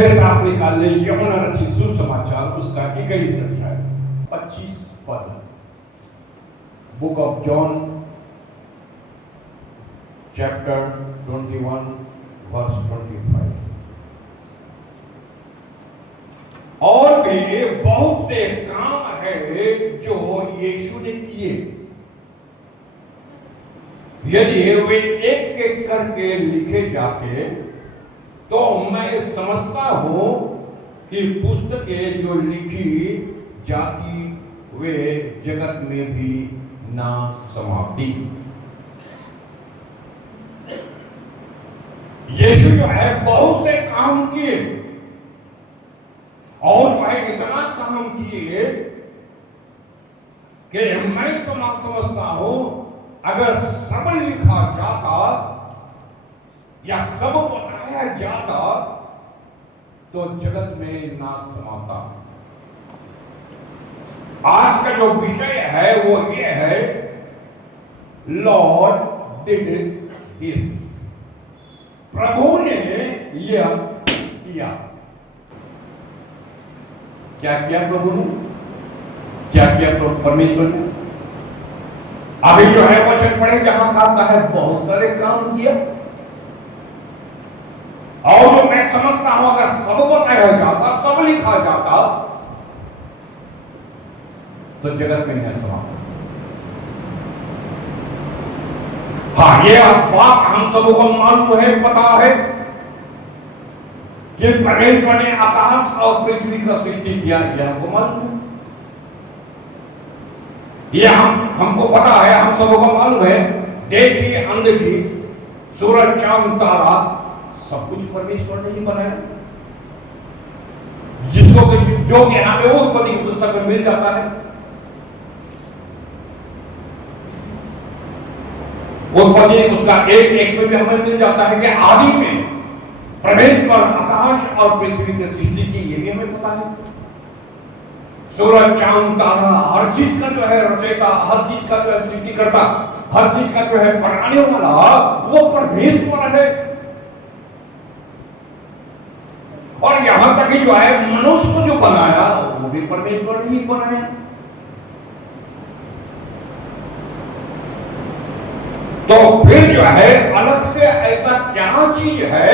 फिर से आप निकाल ले यूहन्ना रचित सुसमाचार उसका 21 अध्याय 25 पद। Book of John chapter 21 verse 25। और भी बहुत से काम है जो यीशु ने किए, यदि वे एक एक करके लिखे जाते तो मैं समझता हूं कि पुस्तकें जो लिखी जाती वे जगत में भी ना समाप्ति। यीशु जो है बहुत से काम किए और जो है इतना काम किए कि मैं समझता हूं अगर सब लिखा जाता या सब बताया जाता तो जगत में ना समाता। आज का जो विषय है वो ये है, लॉर्ड डिड दिस, प्रभु ने यह किया। क्या किया प्रभु ने? क्या किया परमेश्वर ने? अभी जो है वचन पढ़े जहां कहता है बहुत सारे काम किया, और जो मैं समझता हूं अगर सब बताया जाता, सब लिखा जाता तो जगत में नहीं समाप्त। हाँ, ये बात हम सबों को मालूम है, पता है कि परमेश्वर ने आकाश और पृथ्वी का सृष्टि किया, यह हमको मालूम है। यह हमको पता है, हम सबों को मालूम है। देखी अनदेखी, सूरज चांद तारा सब कुछ परमेश्वर ने ही बनाया। जिसको जो कि यहां पे वो उत्पत्ति की पुस्तक में मिल जाता है। उत्पत्ति उसका एक में भी हमें मिल जाता है कि आदि में परमेश्वर आकाश और पृथ्वी की सृष्टि की, ये भी हमें पता है। सूरज चांद तारा हर चीज का जो है रचयिता, हर चीज का जो है सृष्टि करता, हर चीज का जो है बनाने वाला वो परमेश्वर है। और यहां तक जो है मनुष्य को जो बनाया वो भी परमेश्वर ने ही बनाया। तो फिर जो है अलग से ऐसा क्या चीज है,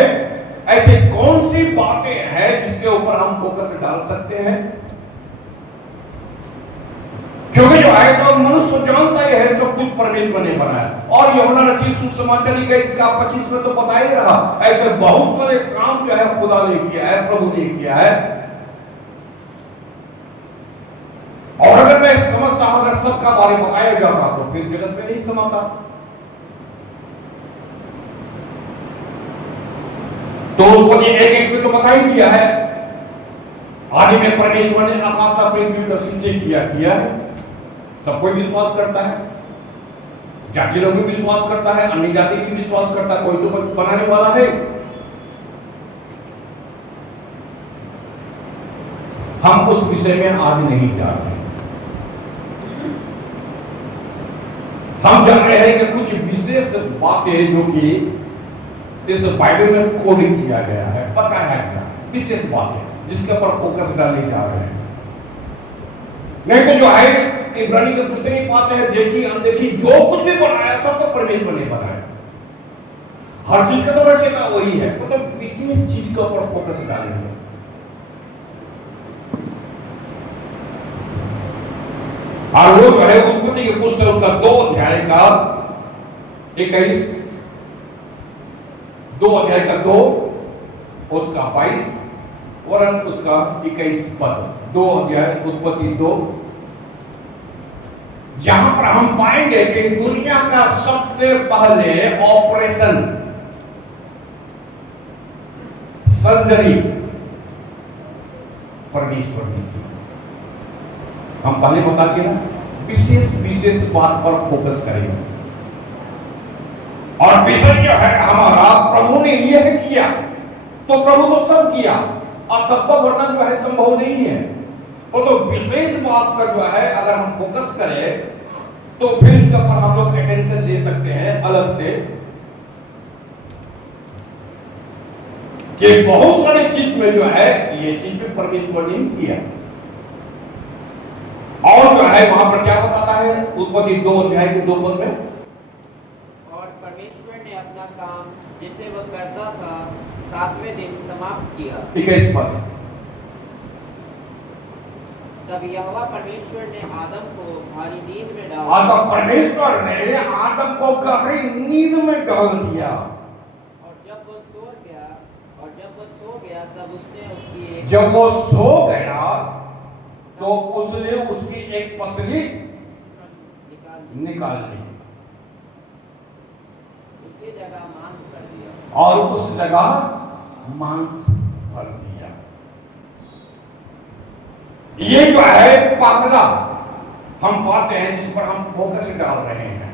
ऐसे कौन सी बातें हैं जिसके ऊपर हम फोकस डाल सकते हैं? क्योंकि जो है तो मनुष्य जानता ही है सब कुछ परमेश्वर ने बनाया। और यूहन्ना रचित सुसमाचार का इसका 25 में तो बता ही रहा, ऐसे बहुत सारे काम जो है खुदा ने किया है, प्रभु ने किया है। और अगर मैं समझता हूं अगर सबका बारे बताया जाता तो फिर जगत में नहीं समाता। तो उत्पत्ति एक में तो बता ही दिया है, आदि में परमेश्वर ने आकाश और पृथ्वी का सृष्टि किया है। सब कोई विश्वास करता है, जाति लोग भी विश्वास करता है, अन्य जाति भी विश्वास करता है, कोई तो बनाने वाला है। हम उस विषय में आज नहीं जा रहे। हम जान रहे हैं कि कुछ विशेष बातें जो कि इस बाइबल में कोड किया गया है, बताया गया, विशेष बातें जिसके ऊपर फोकस डालने जा रहे हैं। नहीं तो जो है इब्रानी के पुस्तक में पाते हैं, देखी अनदेखी जो कुछ भी बनाया सब तो परमेश्वर ने बनाया। हर चीज का तो रचना वही है, वो तो विशेष चीज के ऊपर फोकस डालेंगे। और वो जो है उत्पत्ति के पुस्तक उसका 2 अध्याय का 21, 2 अध्याय का 2 उसका 22 और उसका 21 पद। 2 अध्याय उत्पत्ति 2। यहां पर हम पाएंगे कि दुनिया का सबसे पहले ऑपरेशन सर्जरी परमेश्वर ने की। हम पहले बता के ना विशेष बात पर फोकस करेंगे। और विषय जो है हमारा, प्रभु ने यह किया तो प्रभु तो सब किया, और सबका वर्णन जो है संभव नहीं है। तो विशेष बात का जो है अगर हम फोकस करें तो फिर इसके ऊपर हम लोग अटेंशन दे सकते हैं अलग से। कि बहुत सारी चीज में जो है ये चीज भी परमेश्वर ने किया। और जो है वहां पर क्या बताता है उत्पत्ति 2 अध्याय के 2 पद में, और परमेश्वर ने अपना काम जिसे वह करता था 7वें दिन समाप्त किया। 21 पद। तब यहोवा परमेश्वर ने आदम को भारी नींद में डाला। तो परमेश्वर ने आदम को गहरी नींद में डाल दिया। और जब वो सो गया तब उसने उसकी जब वो सो गया तो उसने उसकी एक पसली निकाल ली, उसी जगह मांस कर दिया और उस जगह मांस भर दिया। ये जो है पहला हम पाते हैं जिस पर हम फोकस डाल रहे हैं।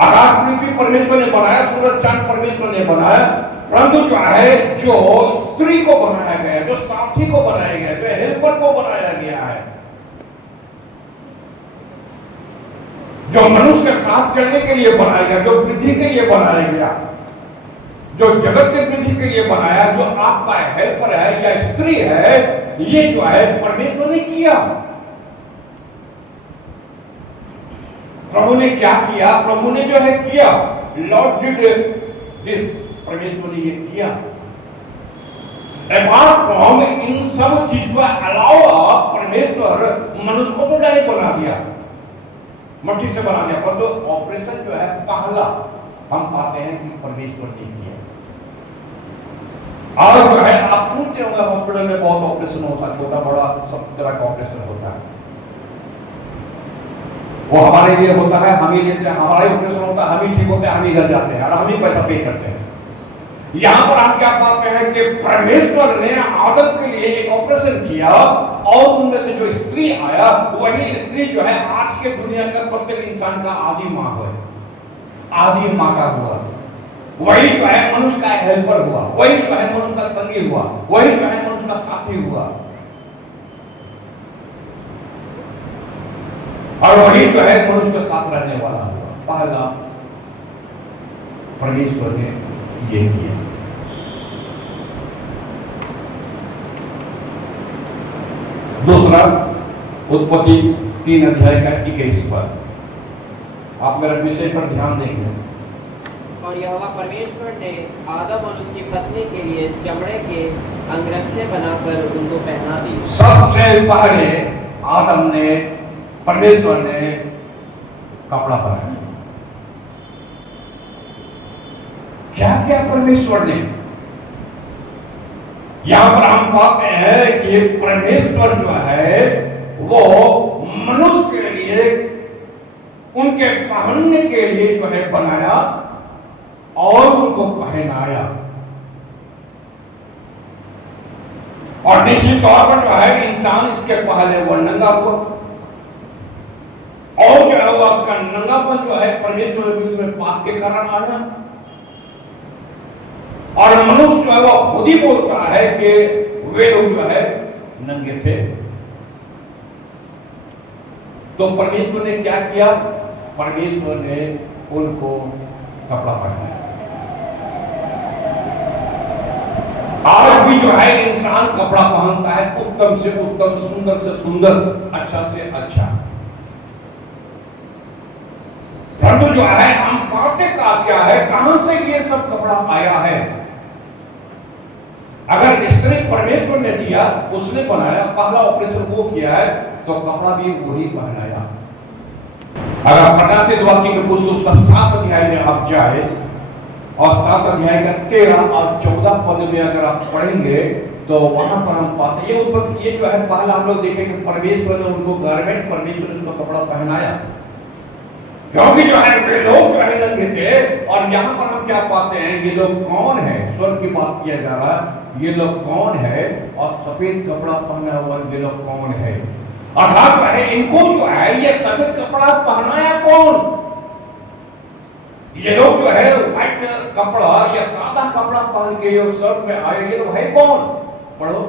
आकाश पृथ्वी परमेश्वर ने बनाया, सूरज चांद परमेश्वर ने बनाया, परंतु जो है जो स्त्री को बनाया गया, जो साथी को बनाया गया, जो हेल्पर को बनाया गया है, जो मनुष्य के साथ चलने के लिए बनाया गया, जो वृद्धि के लिए बनाया गया, जो जगत के वृद्धि के लिए बनाया, जो आपका हेल्पर है या स्त्री है, ये जो है परमेश्वर ने किया। प्रभु ने क्या किया? प्रभु ने जो है किया, लॉर्ड डिड दिस, परमेश्वर ने ये किया। अपार्ट फ्रॉम इन सब चीज को अलावा परमेश्वर मनुष्य को तो डायरेक्ट बना दिया, मट्टी से बना दिया, पर तो ऑपरेशन जो है पहला हम पाते हैं कि परमेश्वर ने किया। और जो है आप सुनते होंगे हॉस्पिटल में बहुत ऑपरेशन होता है, छोटा बड़ा सब तरह का ऑपरेशन होता है। वो हमारे लिए होता है, हम ही लेते हैं, हमारा ही ऑपरेशन होता है, हम ही ठीक होते हैं, हम ही घर जाते हैं और हम ही पैसा पे करते हैं। यहां पर हम क्या पाते हैं कि परमेश्वर ने आदम के लिए एक ऑपरेशन किया और उनमें से जो स्त्री आया, वही स्त्री जो है आज के दुनिया का प्रत्येक इंसान का आदि माँ है, आदि माता हुआ, वही जो है मनुष्य का हेल्पर हुआ, वही जो है मनुष्य का संगी हुआ, वही जो है मनुष्य का साथी हुआ, और वही जो है मनुष्य के साथ रहने वाला हुआ। पहला परमेश्वर ने ये किया। दूसरा उत्पत्ति 3 अध्याय का 21 पद, आप मेरे विषय पर ध्यान देंगे। और यहोवा परमेश्वर ने आदम और उसकी पत्नी के लिए चमड़े के अंगरखे बनाकर उनको पहना दी। सबसे पहले आदम ने, परमेश्वर ने कपड़ा पहना। क्या किया परमेश्वर ने? यहां पर हम पाते हैं कि परमेश्वर जो है वो मनुष्य के लिए, उनके पहनने के लिए जो है बनाया और उनको पहनाया। और निश्चित तौर पर जो है इंसान इसके पहले वो नंगा हुआ, और जो है वो उसका नंगापन जो है परमेश्वर में पाप के कारण आया। और मनुष्य जो है वो खुद ही बोलता है कि वे लोग जो है नंगे थे। तो परमेश्वर ने क्या किया? परमेश्वर ने उनको कपड़ा पहनाया। आज भी जो है इंसान कपड़ा पहनता है, उत्तम से उत्तम, सुंदर से सुंदर, अच्छा से अच्छा। परंतु जो है हम पाते का क्या है, कहां से ये सब कपड़ा आया है? अगर स्त्री परमेश्वर ने दिया, उसने बनाया, पहला ऑपरेशन वो किया है, तो कपड़ा भी वही पहनाया। अगर प्रकाशित वाक्य के पुस्तक का 7 अध्याय में आप जाए और 7 अध्याय का 13 और 14 पद में अगर आप पढ़ेंगे तो वहां पर हम पाते हैं ये जो है पहला हम लोग देखेंगे परमेश्वर ने उनको गारमेंट, परमेश्वर ने उनको कपड़ा पहनाया, क्योंकि जो है वे लोग जो है नंगे थे। और यहाँ पर हम क्या पाते हैं, ये लोग कौन है? स्वर्ग की बात किया जा रहा है, ये लोग कौन है? और सफेद कपड़ा पहना हुआ ये लोग कौन है? अर्थात जो है इनको जो है ये सफेद कपड़ा पहनाया कौन? ये लोग जो है व्हाइट कपड़ा या सादा कपड़ा पहन के ये स्वर्ग में आए, ये लोग है कौन? पढ़ो।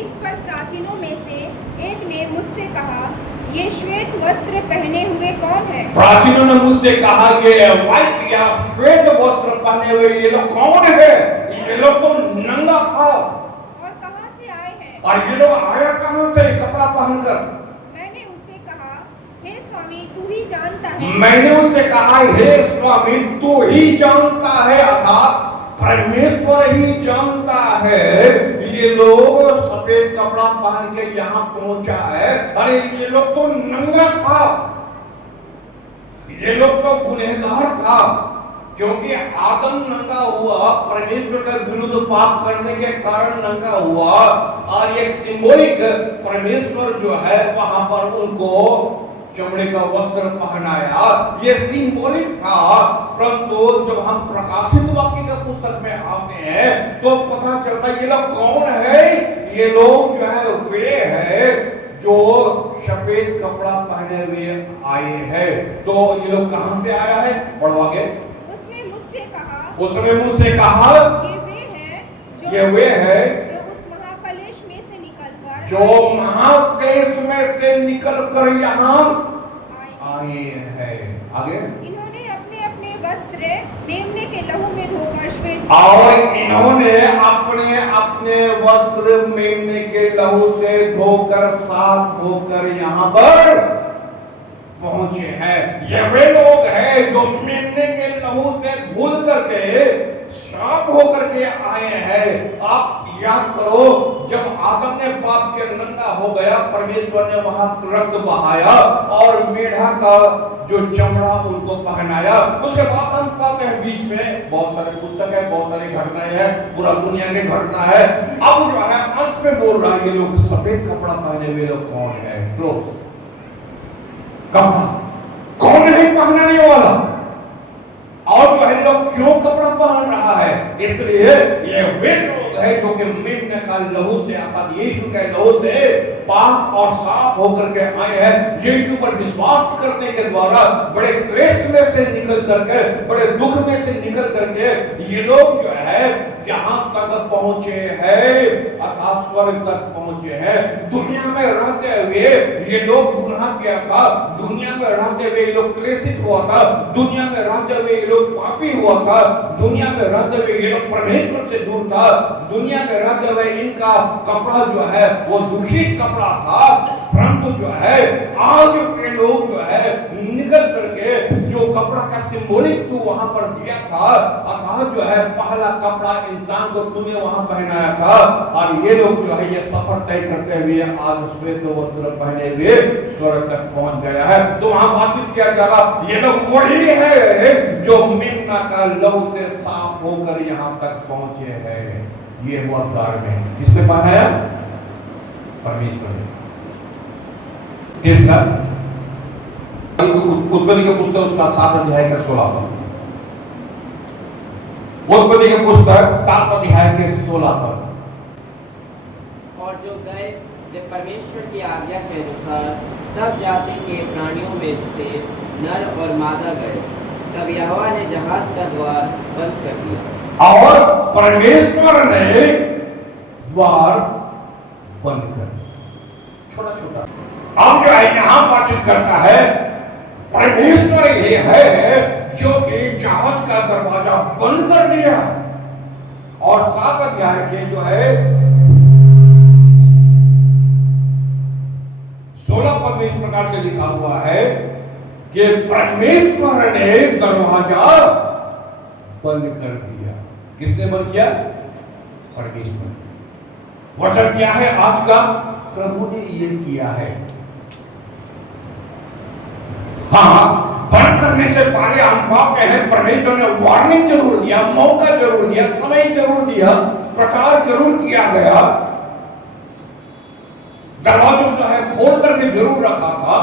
इस पर प्राचीनों में से एक ने मुझसे कहा, ये श्वेत वस्त्र पहने हुए कौन है? प्राचीनों ने मुझसे कहा, ये व्हाइट या श्वेत वस्त्र पहने हुए ये लोग कौन है? ये लोग तो नंगा था। और कहाँ से आए हैं? और ये लोग आया कहां से कपड़ा पहनकर? मैंने उससे कहा, हे स्वामी, तू ही जानता है। मैंने उससे कहा, हे स्वामी, तू ही जानता है, अर्थात परमेश्वर ही जानता है ये लोग सफेद कपड़ा पहन के यहां पहुंचा है। अरे ये लोग तो नंगा था, ये लोग तो गुनहगार था, क्योंकि आदम नंगा हुआ, परमेश्वर के विरुद्ध पाप करने के कारण नंगा हुआ। और एक सिंबॉलिक परमेश्वर जो है वहां पर उनको चमड़े का वस्त्र पहनाया, ये सिंबॉलिक था। परंतु जब हम प्रकाशित वाक्य के पुस्तक में आते हैं तो पता चलता है ये लोग कौन है। ये लोग जो है वे है जो सफेद कपड़ा पहने हुए आए हैं। तो ये लोग कहां से आया है? पढ़वा के। उसने मुझसे कहा, ये वे है जो उस महाक्लेश में से निकलकर, जो महाक्लेश में से निकलकर यहाँ आए हैं। आगे, इन्होंने अपने अपने वस्त्र मेमने के लहू में धोकर श्वेत, और इन्होंने अपने अपने वस्त्र मेमने के लहू से धोकर साफ होकर यहाँ पर पहुंचे हैं। ये वे लोग हैं जो मेमने के लहू से धुल करके साफ होकर के आए हैं। आप याद करो, जब आदम ने पाप के नंगा हो गया, परमेश्वर ने वहां रक्त बहाया और मेढ़ा का जो चमड़ा उनको पहनाया। उसके बाद हम पाते हैं बीच में बहुत सारे पुस्तक है, बहुत सारी घटनाएं हैं, पूरा दुनिया की घटना है। अब जो है अंत में बोल रहा है, ये लोग सफेद कपड़ा पहने हुए लोग कौन है? क्लोथ, कपड़ा कौन नहीं पहनाने वाला? और जो है लोग क्यों कपड़ा पहन रहा है? इसलिए ये वे लोग हैं जो कि मेमने का लहू से, अर्थात यीशु के लहू से पाक और साफ होकर के आए हैं। यीशु पर विश्वास करने के द्वारा बड़े क्लेश में से निकल करके, बड़े दुख में से निकल करके ये लोग जो है जहां तक पहुंचे हैं, अर्थात स्वर्ग तक पहुंचे हैं। दुनिया में रहते हुए ये लोग गुनाह किया था, दुनिया में रहते हुए ये लोग क्लेशित हुआ था, दुनिया में रहते हुए ये लोग पापी हुआ था, दुनिया में रहते हुए ये लोग परमेश्वर से दूर था, दुनिया में रहते हुए इनका कपड़ा जो है वो दूषित कपड़ा था। परंतु जो है आज के लोग जो है निकल करके जो कपड़ा का सिंबॉलिक तू वहां पर दिया था, अर्थात जो है पहला कपड़ा इंसान को तूने वहां पहनाया था, और ये लोग जो है ये सफर तय करते हुए आज श्वेत वस्त्र पहने हुए स्वर्ग तक पहुंच गया है। तो वहां बातचीत किया जाएगा, ये लोग वही है जो मेमना का लहू से साफ होकर यहाँ तक पहुंचे हैं। ये हुआ गारमेंट किसने पहनाया? परमेश्वर ने। किसका? उत्पत्ति के पुस्तक उसका 7 अध्याय का 16 पद। उत्पत्ति के पुस्तक 7 अध्याय के 16 पद। और जो गए वे परमेश्वर की आज्ञा के अनुसार सब जाति के प्राणियों में से नर और मादा गए। तब यहोवा ने जहाज का द्वार बंद कर दिया, और परमेश्वर ने द्वार बंद कर दिया। छोटा छोटा अब जो है यहां बातचीत करता है, परमेश्वर ये है जो कि जहाज का दरवाजा बंद कर दिया। और 7 अध्याय के जो है 16 पद में इस प्रकार से लिखा हुआ है कि परमेश्वर ने दरवाजा बंद कर दिया। किसने बंद किया? परमेश्वर। वचन क्या है आज का? प्रभु ने ये किया है। हाँ, बंद करने से पहले हम पाते हैं परमेश्वर ने वार्निंग जरूर दिया, मौका जरूर दिया, समय जरूर दिया, प्रचार जरूर किया गया, दरवाजों जो है खोल करके जरूर रखा था।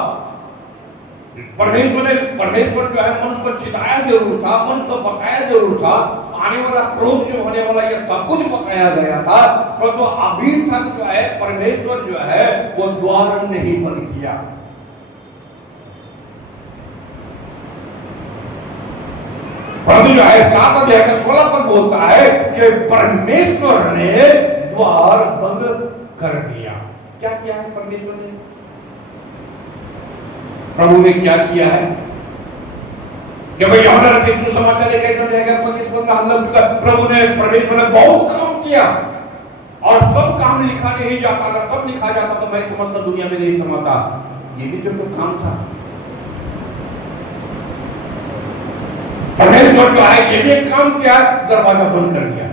परमेश्वर जो है मनुष्य को चिताया जरूर था, मनुष्य को बताया जरूर था, आने वाला क्रोध जो होने वाला ये सब कुछ बताया गया था। परंतु अभी तक जो है परमेश्वर जो है वो द्वार नहीं बंद किया। परंतु जो है 7 अध्याय का 16 पद बोलता है कि परमेश्वर ने द्वार बंद कर दिया। क्या किया है परमेश्वर ने? प्रभु ने क्या किया है? कि भाई यूहन्ना रचित समाचार एक ऐसा जगह 25 पद में हम लोग प्रभु ने परमेश्वर ने बहुत काम किया और सब काम लिखा नहीं जाता। अगर सब लिखा जाता तो मैं समझता दुनिया में नहीं समाता। ये भी तो काम था। परमेश्वर जो है ये भी एक काम किया, दरवाजा बंद कर दिया।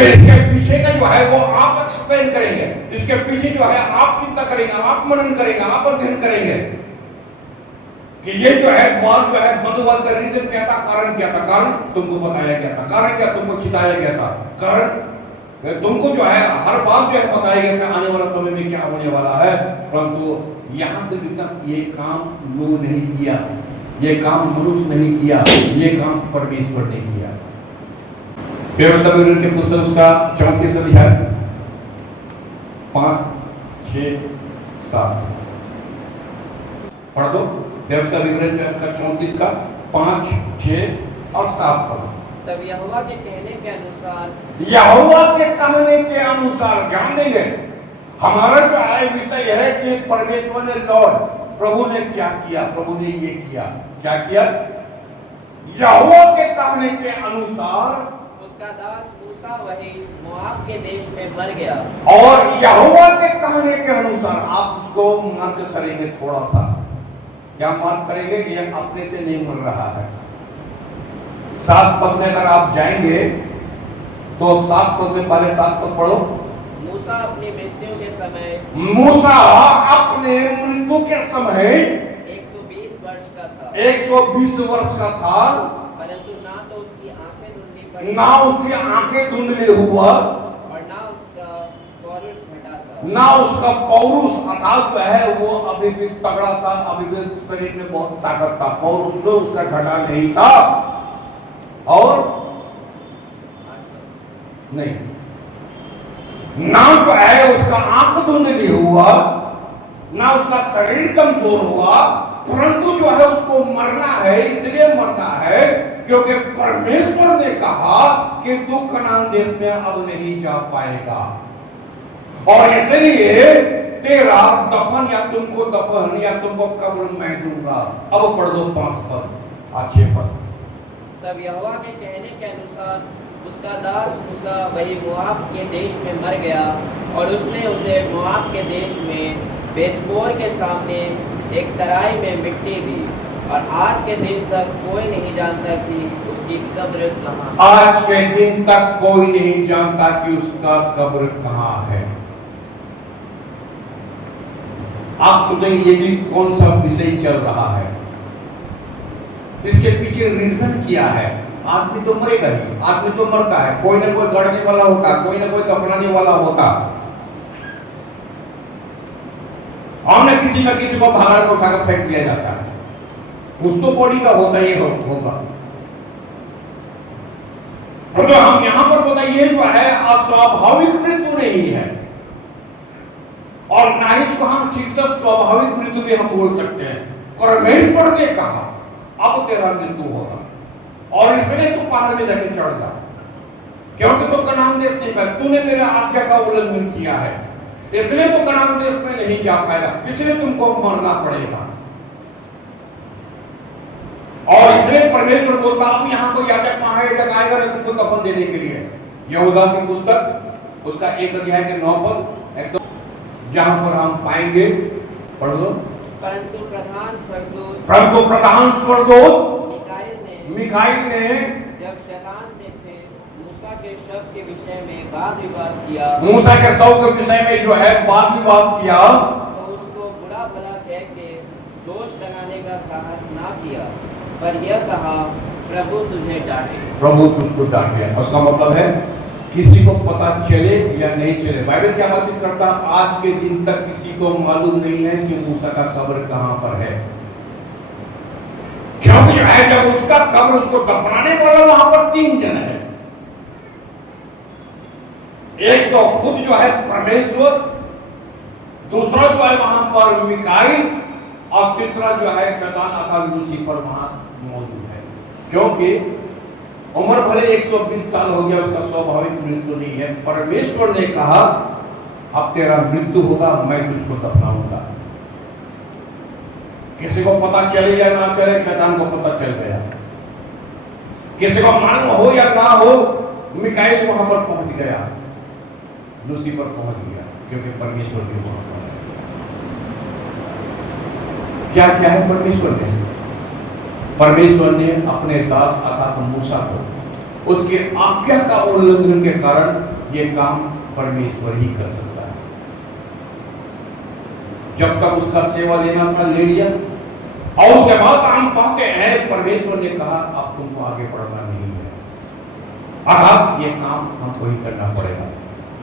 इसके पीछे का जो है वो आप एक्सप्लेन करेंगे, इसके पीछे जो है आप चिंता करेंगे, आप मनन करेंगे, आप अध्ययन करेंगे कि ये जो है बात जो है बंदोबस्त का रीजन क्या था, कारण क्या था। कारण तुमको बताया गया था, कारण क्या तुमको खिताया गया था, कारण तुमको जो है हर बात जो है बताया गया था आने वाला समय में क्या होने वाला है। परंतु यहां से भी तक ये काम लोग नहीं किया, ये काम मनुष्य नहीं किया, ये काम परमेश्वर ने किया। व्यवस्था विवरण के पुस्तक उसका 34 अध्याय 5, 6, 7 पढ़ दो। व्यवस्था विवरण का 34 का 5, 6 और 7 पढ़ो। तब यहोवा के कहने के अनुसार, यहोवा के कहने के अनुसार ध्यान देंगे। हमारा जो है विषय है कि परमेश्वर ने लॉर्ड प्रभु ने क्या किया, प्रभु ने ये किया, क्या किया। यहोवा के कहने के अनुसार उसका दास मूसा वही मोआब के देश में मर गया। और यहोवा के कहने के अनुसार आप उसको मार्क करेंगे, थोड़ा सा क्या मार्क करेंगे, ये अपने से नहीं मर रहा है। 7 पद में अगर आप जाएंगे तो 7 पद में पहले 7 पद पढ़ो। मूसा अपनी मृत्यु के समय, मूसा अपने मृत्यु के समय 120 वर्ष का था, 120 वर्ष का था, परंतु ना तो उसकी आंखें धुंधली पड़ी, ना उसकी आंखें धुंधली हुआ और ना उसका पौरुष घटा था, ना उसका पौरुष अर्थात जो है वो अभी भी तगड़ा था, अभी भी शरीर में बहुत ताकत था, पौरुष तो उसका घटा नहीं था। और नहीं, ना जो है उसका आंख धुंधली हुआ, ना उसका शरीर कमजोर हुआ, परंतु जो है उसको मरना है। इसलिए मरना है क्योंकि परमेश्वर ने कहा कि तू कनान देश में अब नहीं जा पाएगा, और इसलिए तेरा दफन या तुमको दफन या तुमको कब्र मैं दूंगा। अब पढ़ दो 5 पद, 6 पद। तब यहोवा के कहने के अनुसार उसका दास मूसा वही मोआब के देश में मर गया, और उसने उसे मोआब के देश में बेतपोर के सामने एक तराई में मिट्टी दी, और आज के दिन तक कोई नहीं जानता कि उसकी कब्र कहाँ। आज के दिन तक कोई नहीं जानता कि उसका कब्र कहाँ है। आप सोचेंगे ये भी कौन सा विषय चल रहा है, इसके पीछे रीजन क्या है। आदमी तो मरेगा ही, आदमी तो मरता है, कोई ना कोई गड़ने वाला होता, कोई ना कोई दफनाने वाला होता, और न किसी को भागा को उठाकर फेंक दिया जाता है। कुछ तो बॉडी का होता ही होगा। तो हम यहां पर बताइए जो है अस्वाभाविक मृत्यु नहीं है, और ना ही इसको हम ठीक से स्वाभाविक मृत्यु भी हम बोल सकते हैं। परमेश्वर ने कहा अब तेरा मृत्यु होगा, और इसलिए तू पहाड़ में जाके चढ़ जा, क्योंकि तू कनान देश नहीं पाएगा, तूने मेरे आज्ञा का उल्लंघन किया है, इसलिए तू कनान देश में नहीं जा पाएगा, इसलिए तुमको मरना पड़ेगा। और इसलिए परमेश्वर बोलता अब यहाँ को याद पहाड़ जगाएगा नहीं तुमको दफन देने के लिए। यहूदा की पुस्तक उसका 1 अध्याय के 9 पद एकदम जहां पर हम पाएंगे, पढ़ लो। परंतु प्रधान स्वर्गदूत मिकाईल ने जब शैतान ने से मूसा के शव के विषय में वाद विवाद किया, मूसा के शव के विषय में जो है वाद विवाद किया, तो उसको बुरा भला कह के दोष लगाने का साहस ना किया, पर यह कहा प्रभु तुझे डांटे। प्रभु तुझको डांटे। उसका मतलब है किसी को पता चले या नहीं चले। बाइबल क्या बात करता, आज के दिन तक किसी को मालूम नहीं है कि मूसा का कब्र कहां पर है, क्योंकि जो है जब उसका कब्र उसको दफनाने वाला वहां पर 3 जन है। एक तो खुद जो है परमेश्वर, दूसरा जो है वहां पर मिकाईल, और तीसरा जो है शैतान अर्थात लूसीफर वहां मौजूद है। क्योंकि उम्र भले 120 साल हो गया, उसका स्वाभाविक मृत्यु नहीं है। परमेश्वर ने कहा अब तेरा मृत्यु होगा, मैं तुझको दफनाऊंगा। किसी को पता चले या ना चले, शैतान को पता चल गया। किसी को मालूम हो या ना हो, मिकाईल वहां पर पहुंच गया, लूसीफर पहुंच गया, क्योंकि परमेश्वर भी वहां पर है। क्या क्या है परमेश्वर ने? परमेश्वर ने अपने दास अर्थात मूसा को उसके आज्ञा का उल्लंघन के कारण यह काम परमेश्वर ही कर सकता है। जब तक उसका सेवा लेना था ले लिया, और उसके बाद हम पाते हैं परमेश्वर ने कहा अब तुमको आगे बढ़ना नहीं है, अर्थात ये काम हमको ही करना पड़ेगा।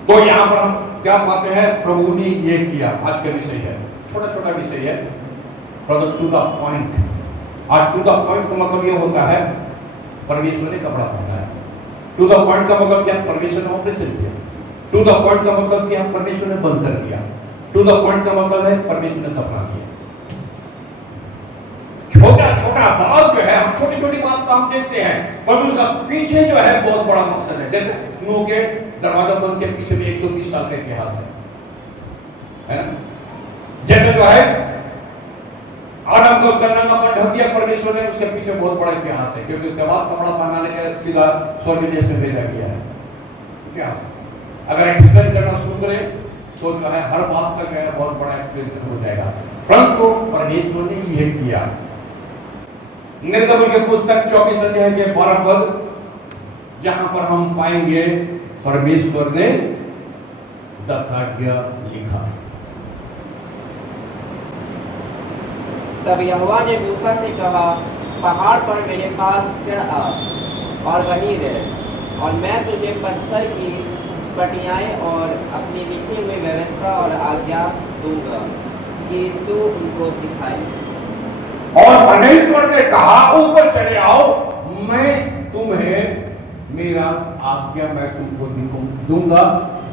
तो यहां पर हम क्या पाते हैं? प्रभु ने ये किया। आज का विषय है, छोटा छोटा विषय है, टू द पॉइंट। और टू द पॉइंट का मतलब ये होता है परमेश्वर ने कपड़ा पहना है। टू द पॉइंट का मतलब क्या? परमेश्वर ने ऑपरेशन किया। टू द पॉइंट का मतलब क्या? परमेश्वर ने बंद कर दिया। टू द पॉइंट का मतलब है परमेश्वर ने दफना दिया। छोटा छोटा बात जो है, हम छोटी छोटी बात काम देखते हैं, पर उसका पीछे जो है बहुत बड़ा मकसद है। जैसे नूह के दरवाजा बंद के पीछे में 120 साल का इतिहास है ना? जैसे जो है आदम को उसका नंगापन ढक दिया परमेश्वर ने, उसके पीछे बहुत बड़ा इतिहास है, क्योंकि उसके बाद कपड़ा पहनाने के सीधा स्वर्ग देश में भेजा गया है। इतिहास अगर एक्सप्लेन करना शुरू करें तो जो है हर बात का जो है बहुत बड़ा एक्सप्लेनेशन हो जाएगा, परंतु परमेश्वर ने यह किया। निर्गमन के पुस्तक 24 अध्याय के 12 पद, जहां पर हम पाएंगे परमेश्वर ने 10 आज्ञा लिखा। तब यहोवा ने मूसा से कहा, पहाड़ पर मेरे पास चढ़ आ और वहीं रह, और मैं तुझे पत्थर की पटियाएं और अपनी लिखी हुई व्यवस्था और आज्ञा दूंगा कि तू उनको सिखाए। और परमेश्वर ने कहा ऊपर चले आओ, मैं तुम्हें मेरा आज्ञा मैं तुमको दूंगा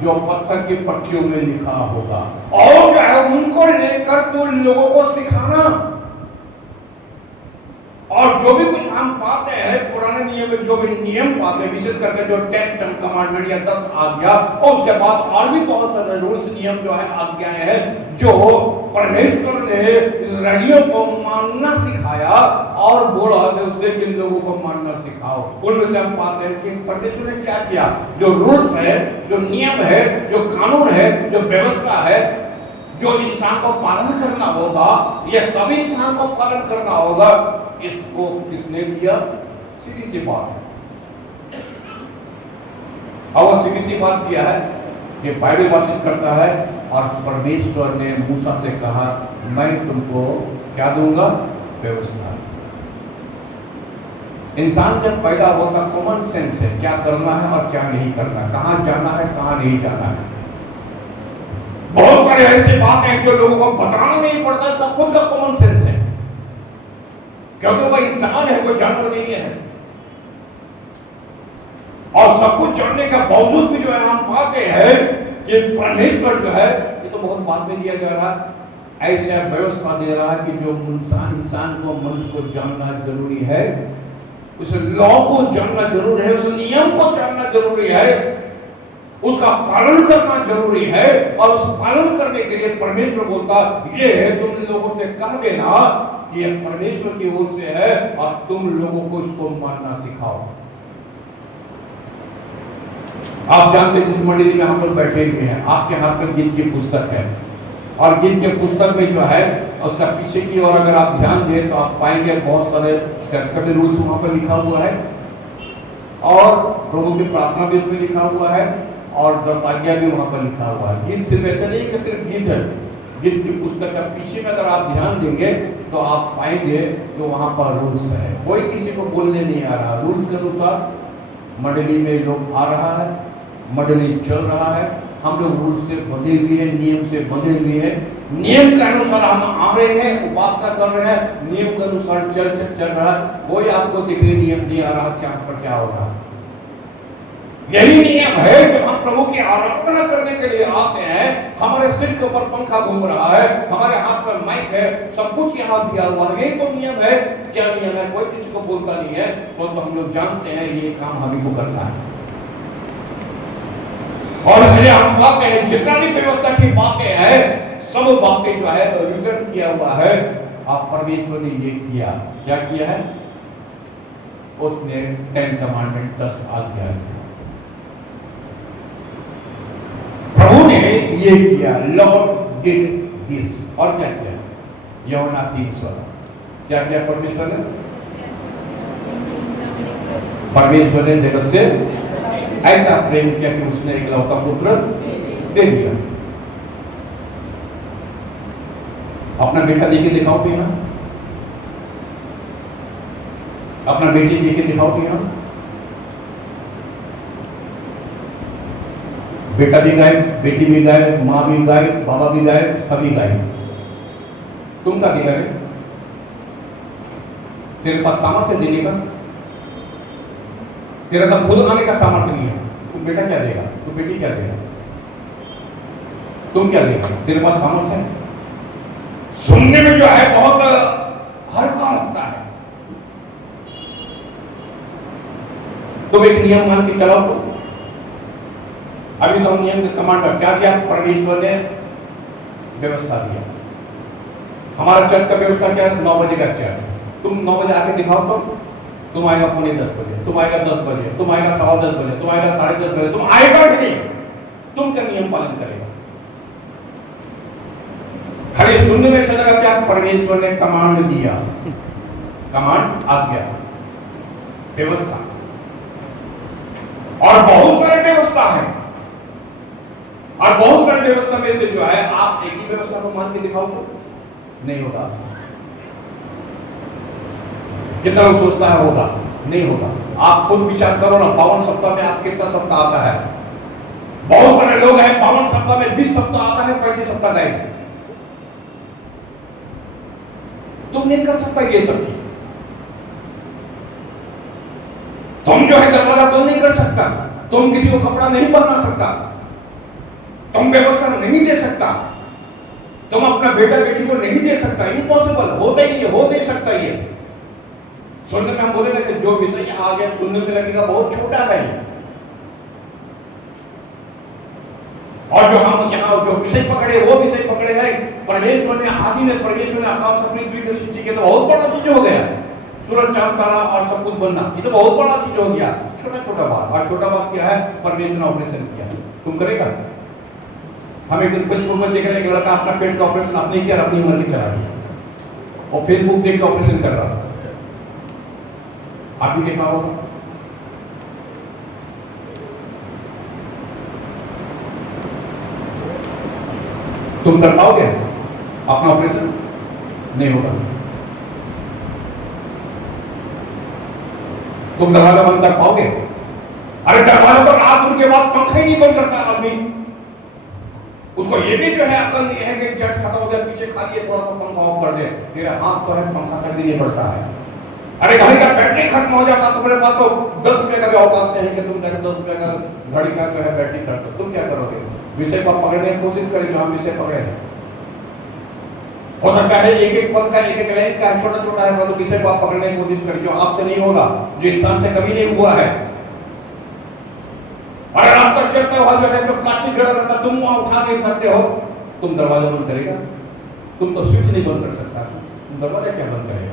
जो पत्थर की पट्टियों में लिखा होगा, और जो है उनको लेकर तुम लोगों को सिखाना। और जो भी कुछ हम पाते हैं पुराने नियम में, जो भी नियम पाते हैं, विशेष करके जो 10 कमांडमेंट या 10 आज्ञा, और उसके बाद और भी बहुत सारे रूल्स नियम जो है आज्ञाएं हैं जो परमेश्वर ने इस्राएलियों को मानना सिखाया और बोला कि उससे किन लोगों को मानना सिखाओ। उनमें से हम पाते हैं कि परमेश्वर ने क्या किया, जो रूल्स है, जो नियम है, जो कानून है, जो व्यवस्था है, जो इंसान को पालन करना होगा, यह सभी इंसान को पालन करना होगा। इसको किसने दिया? सीधी सी बात है, और सीधी सी बात किया है कि बाइबल बातचीत करता है, और परमेश्वर ने मूसा से कहा मैं तुमको क्या दूंगा? व्यवस्था। इंसान जब पैदा होता कॉमन सेंस है, क्या करना है और क्या नहीं करना, कहां जाना है कहां नहीं जाना है। बहुत सारे ऐसी बातें हैं जो लोगों को बताना नहीं पड़ता, इसका खुद का कॉमन सेंस है, क्योंकि वो इंसान है, कोई जानवर नहीं है। और सब कुछ जानने के बावजूद भी जो है हम पाते हैं कि परमेश्वर जो है, ये तो बहुत बाद में दिया जा रहा, ऐसा व्यवस्था दे रहा है कि जो इंसान को मन को जानना जरूरी है, उस लॉ को जानना जरूरी है, उस नियम को जानना जरूरी है, उसका पालन करना जरूरी है। और उस पालन करने के लिए परमेश्वर बोलता ये है, तुम लोगों से कह देना कि यह परमेश्वर की ओर से है और तुम लोगों को इसको मानना सिखाओ। आप जानते हैं जिस मंडली में हम लोग बैठे हुए हैं, आपके हाथ में गीत की पुस्तक है, और गीत के पुस्तक में जो है उसका पीछे की ओर अगर आप ध्यान दें तो आप पाएंगे बहुत सारे रूल्स वहां पर लिखा हुआ है, और प्रभु की प्रार्थना भी उसमें लिखा हुआ है, और 10 आज्ञा भी वहां पर लिखा हुआ है। गीत सिर्फ ऐसा नहीं कि सिर्फ गीत है, गीत की पुस्तक का पीछे में अगर आप ध्यान देंगे तो आप पाएंगे तो वहां पर रूल्स है। कोई किसी को बोलने नहीं आ रहा, रूल्स के अनुसार मंडली में लोग आ रहा है, मंडली चल रहा है, हम लोग रूल से बंधे हुए हैं, नियम से बंधे हुए हैं, नियम के अनुसार हम आ रहे हैं, उपासना कर रहे हैं, नियम के अनुसार चल रहा है। कोई आपको दिखने नियम नहीं आ रहा क्या पर क्या हो रहा है। यही नियम है जब हम प्रभु की आराधना करने के लिए आते हैं, हमारे सिर के ऊपर पंखा घूम रहा है, हमारे हाथ पर माइक है, सब कुछ यहाँ दिया हुआ है, यही तो नियम है। क्या नियम है? कोई किसी को बोलता नहीं है, तो हम लोग जानते हैं ये काम हमें को करना है। और इसलिए हम पाते हैं जितना भी व्यवस्था की बातें हैं, सब बातें जो है रिटर्न किया हुआ है आप परमेश्वर ने ये किया, क्या किया है? उसने 10 कमांडमेंट 10 आज्ञा दिया। प्रभु ने ये किया, लॉर्ड डिड दिस। और क्या किया? यूहन्ना 3:16 क्या किया परमेश्वर ने? परमेश्वर ने जगत से ऐसा प्रेम किया कि उसने एकलौता पुत्र दे दिया। अपना बेटा देके दिखाओ तो यहां, अपना बेटी देके दिखाओ तो यहां। बेटा भी गाय, बेटी भी गाय, मां भी गाय, बाबा भी गाय, सभी गाय। तुम क्या दिखा रहे? तेरे पास सामर्थ्य देने का, तेरा तो खुद आने का सामर्थ्य नहीं है। तुम बेटा क्या देगा? तुम बेटी क्या देगा? तुम क्या देगा? तेरे पास सामर्थ्य है? सुनने में जो है बहुत हल्का लगता है। तुम एक नियम मान के चलाओ तो। अभी तो हम नियम के कमांडर क्या दिया? परमेश्वर ने व्यवस्था दिया। हमारा चर्च का व्यवस्था क्या है? 9 बजे का चर्च। तुम 9 बजे आके दिखाओ तो। तुम आएगा 9:45 बजे, तुम आएगा 10 बजे, तुम आएगा 10:15 बजे, तुम आएगा 10:30 बजे, तुम आएगा भी नहीं। तुम क्या नियम पालन करेगा? खाली सुनने में अच्छा लगा क्या? परमेश्वर ने कमांड दिया, कमांड आज्ञा, व्यवस्था। और बहुत सारे व्यवस्था है, और बहुत सारी व्यवस्था में से जो है आप एक ही व्यवस्था को मान के दिखाओ तो नहीं होगा आपसे। कितना लोग सोचता है होगा? नहीं होगा। आप खुद विचार करो ना, 52 सप्ताह में आप कितना सप्ताह आता है? बहुत सारे लोग हैं 52 सप्ताह में 20 सप्ताह आता है, 35 सप्ताह नहीं। तुम नहीं कर सकता ये सब चीज। तुम जो है दरवाजा बंद नहीं कर सकता, तुम किसी को कपड़ा नहीं पहना सकता, तुम व्यवस्था नहीं दे सकता, तुम अपना बेटा बेटी को नहीं दे सकता। इम्पॉसिबल, होता ही हो नहीं सकता ये। सुनने में हम बोलेगा कि जो विषय आ गया सुनने में लगेगा बहुत छोटा है, और जो हम यहाँ जो विषय पकड़े वो विषय पकड़े हैं परमेश्वर ने आदि में परमेश्वर ने आकाश अपनी द्वितीय सृष्टि के तो बहुत बड़ा चीज हो गया। सूरज चांद तारा और सब कुछ बनना, ये तो बहुत बड़ा चीज हो गया। छोटा छोटा बात, और छोटा बात क्या है? परमेश्वर ने ऑपरेशन किया। तुम करेगा? हम एक दिन फेसबुक में देख रहे हैं, एक लड़का अपना पेट का ऑपरेशन आपने किया, अपनी उम्र की चला गया, और फेसबुक देख के ऑपरेशन कर रहा था। आप भी देखा होगा। तुम कर पाओगे अपना ऑपरेशन? नहीं होगा। तुम दरवाजा बंद कर पाओगे? अरे दरवाजा तो रात दूर के बाद पंखा ही नहीं बंद करता आदमी। उसको ये भी जो है अकल नहीं है कि चर्च खत्म हो गया पीछे खाली थोड़ा सा पंखा ऑफ कर दे। तेरा हाथ तो है पंखा तक भी नहीं पड़ता है। अरे घड़ी का बैटरी खत्म हो जाता तुम्हारे पास तो 10 रुपए का भी औकात नहीं है कि तुम 10 रुपए का घड़ी का जो है बैटरी कर दो। तुम क्या करोगे? विषय को पकड़ने की कोशिश करेंगे। हम विषय पकड़े हैं, हो सकता है एक एक पद का एक एक लाइन का छोटा छोटा है, परंतु विषय को आप पकड़ने की कोशिश करें जो आपसे नहीं होगा, जो इंसान से कभी नहीं हुआ है। और रास्ता चलते हुआ जो है जो प्लास्टिक गड़ा रहता तुम वहां उठा नहीं सकते हो, तुम दरवाजा बंद करेगा? तुम तो स्विच नहीं बंद कर सकता, तुम दरवाजा क्या बंद करेगा?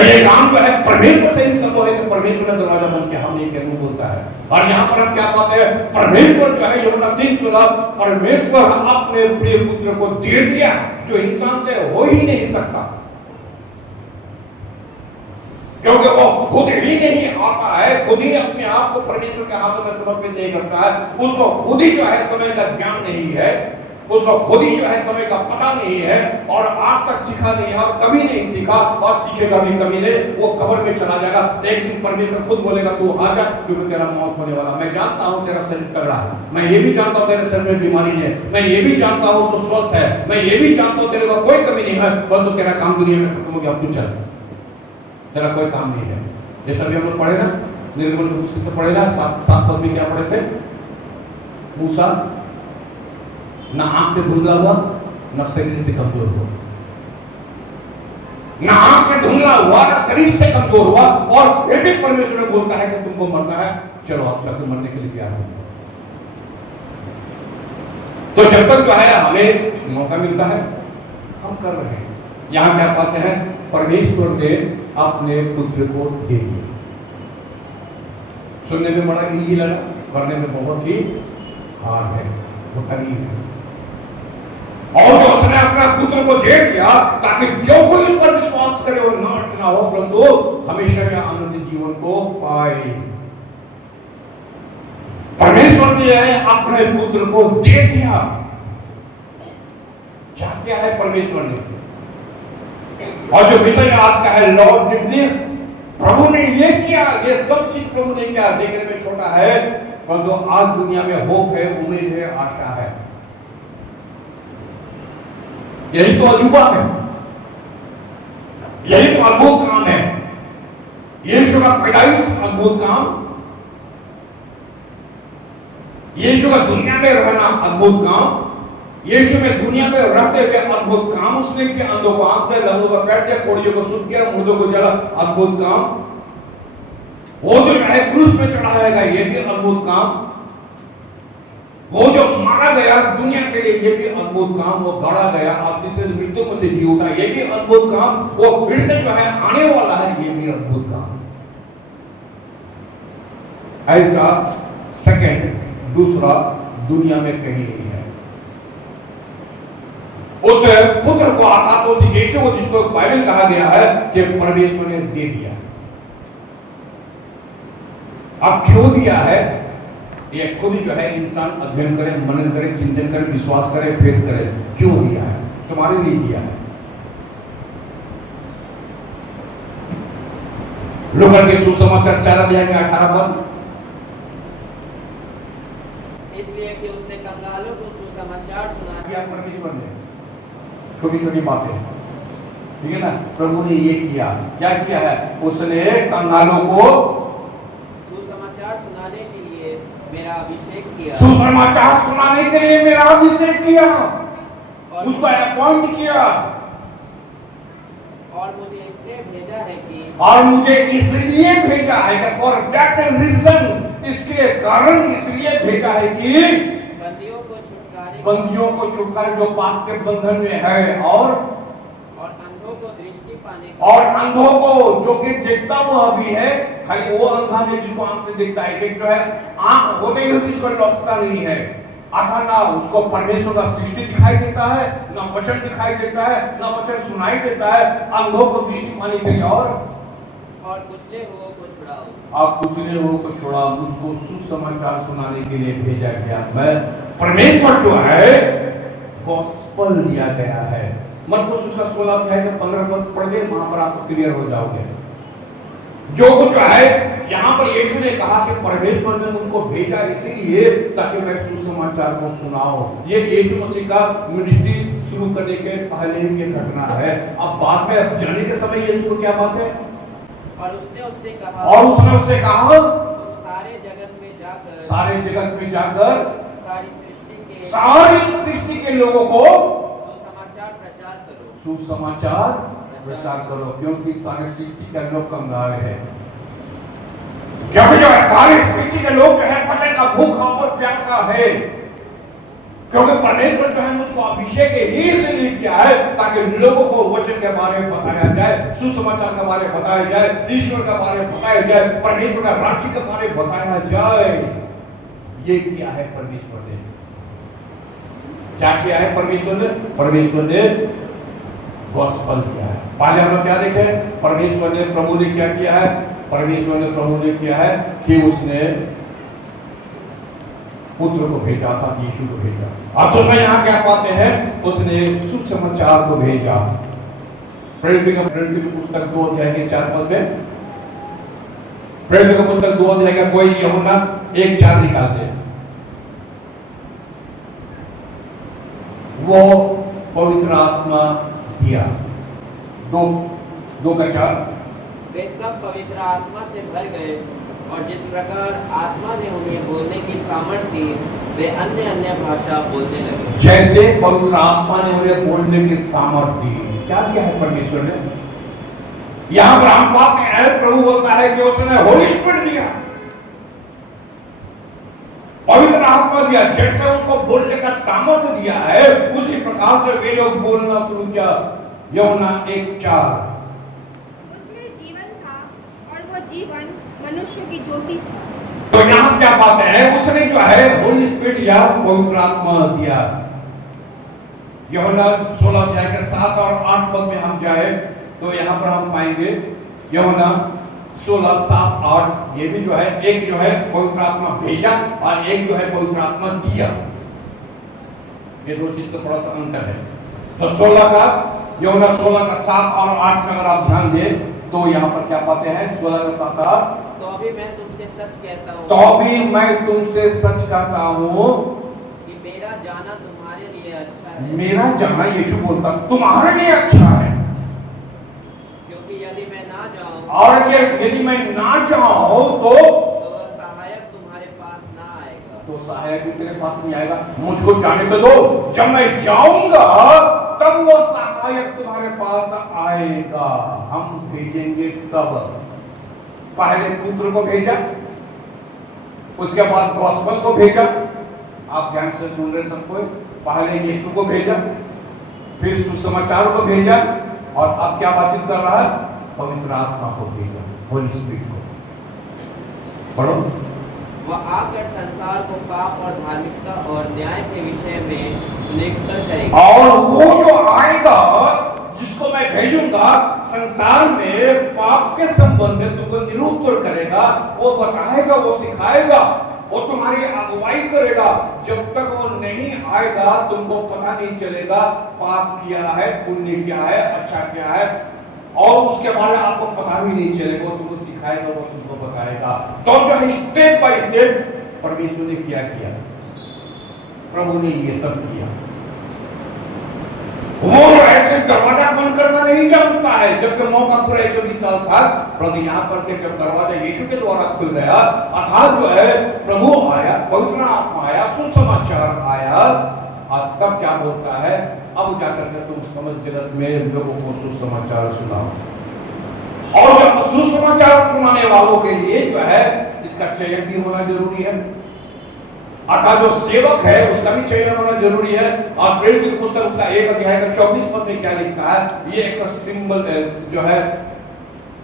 ये काम जो है परमेश्वर से ही संभव है कि परमेश्वर ने दरवाजा बंद किया, हम नहीं कहूं बोलता है। और यहाँ पर हम क्या पाते हैं? परमेश्वर जो है यूहन्ना 3:16 परमेश्वर अपने प्रिय पुत्र को दे दिया जो इंसान से हो ही नहीं सकता, क्योंकि वो खुद ही नहीं आता है, खुद ही अपने आप को परमेश्वर के हाथों में समर्पित नहीं करता है। उसको खुद ही जो है समय का ज्ञान नहीं है, उसको खुद ही जो है समय का पता नहीं है, और आज तक सीखा नहीं है, कभी नहीं सीखा, और सीखेगा भी कभी नहीं। वो कब्र में चला जाएगा। एक दिन परमेश्वर खुद बोलेगा तू आ जा, क्योंकि तेरा मौत होने वाला। मैं जानता हूं तेरा शरीर तगड़ा है, मैं ये भी जानता हूं तेरे शरीर में बीमारी है, मैं ये भी जानता हूं तू स्वस्थ है, मैं ये भी जानता हूं तेरे को कोई कमी नहीं है, परंतु तेरा काम दुनिया में खत्म हो गया, अब तू चल, तेरा कोई काम नहीं है। जैसा भी हम लोग पढ़े ना, निर्मल से पढ़े ना, 7 पद में क्या पढ़े थे? मूसा ना आंख से धुंधला हुआ, ना शरीर से कमजोर हुआ, ना आंख से धुंधला हुआ, ना शरीर से कमजोर हुआ, और फिर भी परमेश्वर बोलता है कि तुमको मरना है, चलो अब चल, तुम मरने के लिए तैयार हो। तो जब तक जो है हमें मौका मिलता है हम कर रहे हैं। यहां क्या पाते हैं, परमेश्वर ने अपने पुत्र को दे दिया। सुनने में बड़ा इजी लगा, करने में बहुत ही हार्ड है, वो करीब है। और जो उसने अपना पुत्र को दे दिया ताकि जो कोई उस पर विश्वास करे वो नाश ना हो परंतु हमेशा के आनंद जीवन को पाए। परमेश्वर ने अपने पुत्र को दे दिया। क्या क्या है परमेश्वर ने, और जो विषय आज का है लॉर्ड डिड दिस, प्रभु ने ये किया, ये सब चीज प्रभु ने किया। देखने में छोटा है परंतु आज दुनिया में होप है, उम्मीद है, आशा है। यही तो अजूबा है, यही तो अद्भुत काम है। यीशु का पैदाइश अद्भुत काम, यीशु का दुनिया में रहना अद्भुत काम, यीशु में दुनिया में रहते हुए अद्भुत काम उसने किया। अंधों को आंख दिया, लंगड़ों को पैर दिया, कोढ़ियों को शुद्ध किया, मुर्दों को जला, अद्भुत काम। वो जो है क्रूस पे चढ़ाया, ये भी अद्भुत काम। वो जो मारा गया दुनिया के लिए, ये भी अद्भुत काम। वो गड़ा गया, अब जिससे मृत्यु में से जी उठा, ये भी अद्भुत काम। वो फिर से जो है आने वाला है, ये भी अद्भुत काम। ऐसा सेकंड दूसरा दुनिया में कहीं नहीं है। उस पुत्र को आता तो उस यीशु को, जिसको बाइबल कहा गया है कि परमेश्वर ने दे दिया। अब क्यों दिया है, ये खुद जो है इंसान अध्ययन करे, मनन करे, चिंतन करे, विश्वास करे, फेथ करे। क्यों दिया है, तुम्हारे लिए दिया है। लूका के सुसमाचार 4 अध्याय में 18 पद, इसलिए कि उसने कंगालों को सुसमाचार सुना दिया परमेश्वर ने। छोटी छोटी बातें, ठीक है ना। प्रभु ने ये किया, क्या किया है, उसने कंगालों को सुसमाचार सुनाने के लिए मेरा अभिषेक किया, सुसमाचार सुनाने के लिए मेरा अभिषेक किया, उसको अपॉइंट किया। और मुझे इसलिए भेजा है कि, और मुझे इसलिए भेजा है, फॉर दैट रीजन, इसके कारण इसलिए भेजा है कि बंदियों को छुटकारे जो पाप के बंधन में है, और अंधों को दृष्टि पाने, और अंधों को जो कि देखता हुआ भी है, खाली वो अंधा नहीं जिसको आंख से देखता है, एक जो है आंख होते हुए भी इसको लौटता नहीं है, अथा ना उसको परमेश्वर का सृष्टि दिखाई देता है, ना वचन दिखाई देता है, ना वचन सुनाई देता है। अंधों को दृष्टि पाने के लिए और कुचले हुओं को छुड़ाओ, आप कुचले हुओं को छुड़ा, मुझको सुसमाचार सुनाने के लिए भेजा गया। मैं परमेश्वर जो है गॉस्पेल दिया गया है। मरकुस उसका 16 अध्याय का 15 पद पढ़ के वहां पर आप क्लियर हो जाओगे। जो कुछ है यहाँ पर यीशु ने कहा कि परमेश्वर ने उनको भेजा इसीलिए ताकि मैं सुसमाचार को सुनाऊं। ये यीशु मसीह का मिनिस्ट्री शुरू करने के पहले की घटना है। अब बाद में अब जाने के समय यीशु को क्या बात है, और उसने उससे कहा, तुम सारे जगत में जाकर, सारी सृष्टि के लोगों को सुसमाचार प्रचार करो, क्योंकि सारी सृष्टि के लोग कंगाल है। क्योंकि जो है सारी सृष्टि के लोग जो है वचन का भूखा और प्यासा है, क्योंकि परमेश्वर जो है मुझको अभिषेक ही इसलिए किया है ताकि लोगों को वचन के बारे में बताया जाए, सुसमाचार के बारे में बताया जाए, ईश्वर के बारे में बताया जाए, परमेश्वर का राज्य के बारे में बताया जाए। ये किया है परमेश्वर ने। क्या किया है परमेश्वर ने? परमेश्वर ने गॉस्पेल किया है। पहले हम लोग क्या देखे, परमेश्वर ने, प्रभु ने क्या किया है, परमेश्वर ने, प्रभु ने किया है कि उसने पुत्र को भेजा था, यीशु को भेजा। अब तो मैं यहाँ क्या पाते हैं, उसने सुसमाचार को भेजा। प्रेरित की पुस्तक 2 अध्याय के 4 पद में, प्रेरित की पुस्तक 2 अध्याय का कोई यूहन्ना 1:4 निकालते हैं। वो पवित्र आत्मा दिया, 2:4। वे सब पवित्र आत्मा से भर गए और जिस प्रकार आत्मा ने उन्हें बोलने की सामर्थ्य दी, वे अन्य अन्य भाषा बोलने लगे। जैसे पवित्र आत्मा ने उन्हें बोलने की सामर्थ्य दी। क्या दिया है परमेश्वर ने? यहाँ पर हम पाते हैं प्रभु बोलता है कि उसने होली स्पिरिट दिया, पवित्र आत्मा दिया, जैसे उनको बोलने का सामर्थ्य दिया है, उसी प्रकार से वे लोग बोलना शुरू किया। यूहन्ना 1:4। उसमें जीवन था और वो जीवन मनुष्य की ज्योति था। तो यहाँ क्या बात है, उसने जो है होली स्पिरिट या पवित्र आत्मा दिया। यूहन्ना 16 अध्याय के 7 और 8 पद में हम जाए तो यहाँ पर हम पाएंगे यूहन्ना 16, 7, 8, ये भी जो है एक जो है पवित्र आत्मा भेजा और एक जो है पवित्र आत्मा दिया। ये दो चीज का थोड़ा सा अंतर है। तो 16 का यूहन्ना 16 का 7 और 8 में अगर आप ध्यान दें तो यहाँ पर क्या पाते हैं? 16 का 7 8। तो अभी मैं तुमसे सच कहता हूँ, तो अभी मैं तुमसे सच कहता हूँ कि मेरा जाना तुम्हारे लिए अच्छा है। मेरा जाना, यीशु बोलता, तुम्हारे लिए अच्छा है। क्योंकि यदि मैं ना जाऊं और यदि मैं ना जाऊं तो वह सहायक तुम्हारे पास ना आएगा। तो सहायक भी तेरे पास नहीं आएगा। मुझको जाने तो दो, जब मैं जाऊंगा तब वो सहायक तुम्हारे पास आएगा। हम भेजेंगे तब। पहले पुत्र को भेजा, उसके बाद गॉस्पेल को भेजा। आप ध्यान से सुन रहे सब कोई। पहले यीशु को भेजा, फिर सुसमाचार को भेजा, और अब क्या बातचीत कर रहा है? पवित्र आत्मा को भेजा, होली स्पिरिट को। पढ़ो। वह आकर संसार को पाप और धार्मिकता और न्याय के विषय में लेकर करेगा। और वो जो आएगा, जिसको मैं भेजूंगा, संसार में पाप के संबंध में तुमको निरूपण करेगा। वो बताएगा, वो सिखाएगा, वो तुम्हारी अगुवाई करेगा। जब तक वो नहीं आएगा तुमको पता नहीं चलेगा पाप किया है, पुण्य किया है, अच्छा किया है, और उसके बारे में आपको पता भी नहीं चलेगा। वो तुमको सिखाएगा, वो तुमको बताएगा। तो जो स्टेप बाय स्टेप परमेश्वर ने क्या किया, प्रभु ने ये सब किया। वो ऐसे दरवाजा बंद करना नहीं जानता है। जबकि मौका पूरा 120 साल था, परंतु यहाँ पर के जब दरवाजा यीशु के द्वारा खुल गया, अर्थात जो है प्रभु आया, पवित्र आत्मा आया, सुसमाचार आया, आज तब क्या बोलता है? अब क्या करके तुम समझ जगत में लोगों को सुसमाचार सुनाओ। और जब सुसमाचार सुनाने वालों के लिए जो है इसका चयन भी होना जरूरी है। अर्थात जो सेवक है उसका भी चयन होना जरूरी है। और प्रेरित की पुस्तक उसका 1 अध्याय का 24 पद में क्या लिखा है? ये एक सिंबल जो है,